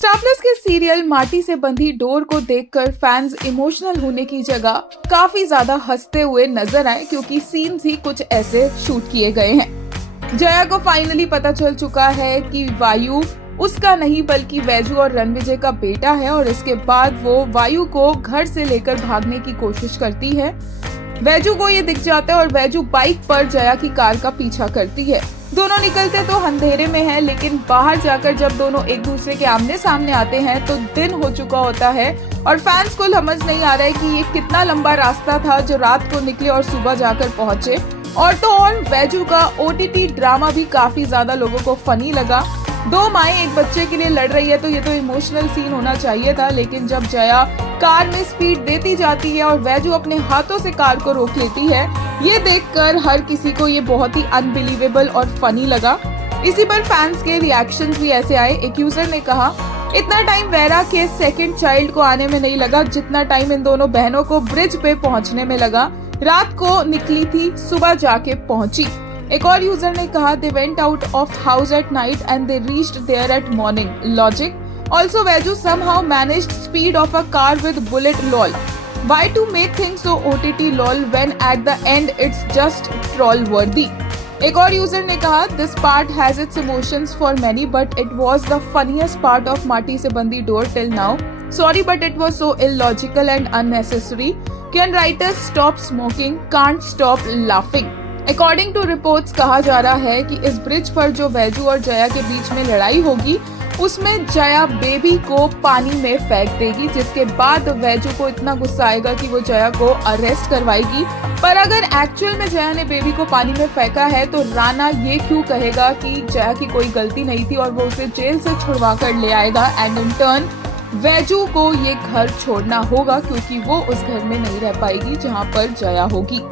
Star plus के serial माटी से बंधी डोर को देखकर फैंस इमोशनल होने की जगह काफी ज्यादा हंसते हुए नजर आए, क्योंकि सीन्स ही कुछ ऐसे शूट किए गए हैं। जया को फाइनली पता चल चुका है कि वायु उसका नहीं बल्कि वैजू और रणविजय का बेटा है, और इसके बाद वो वायु को घर से लेकर भागने की कोशिश करती है। वैजू को ये दिख जाता है और वैजू बाइक पर जया की कार का पीछा करती है। दोनों निकलते तो अंधेरे में हैं, लेकिन बाहर जाकर जब दोनों एक दूसरे के आमने सामने आते हैं तो दिन हो चुका होता है और फैंस को समझ नहीं आ रहा है कि ये कितना लंबा रास्ता था जो रात को निकले और सुबह जाकर पहुंचे। और तो और वैजू का ओटीटी ड्रामा भी काफी ज्यादा लोगों को फनी लगा। दो माएं एक बच्चे के लिए लड़ रही है तो ये तो इमोशनल सीन होना चाहिए था, लेकिन जब जया कार में स्पीड देती जाती है और वैजू अपने हाथों से कार को रोक लेती है, ये देखकर हर किसी को ये बहुत ही अनबिलीवेबल और फनी लगा। इसी पर फैंस के रिएक्शंस भी ऐसे आए। एक यूजर ने कहा, इतना टाइम वेरा के सेकंड चाइल्ड को आने में नहीं लगा जितना टाइम इन दोनों बहनों को ब्रिज पे पहुंचने में लगा। रात को निकली थी, सुबह जाके पहुंची। एक और यूजर ने कहा, they went out of house at night and they reached there at morning. Logic. Also, Vaju somehow managed speed of a car with bullet lol. Why to make things so OTT lol when at the end it's just troll worthy? एक और user ने कहा, this part has its emotions for many but it was the funniest part of माटी से बंधी door till now. Sorry but it was so illogical and unnecessary. Can writers stop smoking? Can't stop laughing. According to reports कहा जा रहा है कि इस bridge पर जो वैजू और जया के बीच में लड़ाई होगी उसमें जया बेबी को पानी में फेंक देगी, जिसके बाद वैजू को इतना गुस्सा आएगा कि वो जया को अरेस्ट करवाएगी। पर अगर एक्चुअल में जया ने बेबी को पानी में फेंका है तो राणा ये क्यों कहेगा कि जया की कोई गलती नहीं थी और वो उसे जेल से छुड़वा कर ले आएगा। एंड इन टर्न वैजू को ये घर छोड़ना होगा क्योंकि वो उस घर में नहीं रह पाएगी जहाँ पर जया होगी।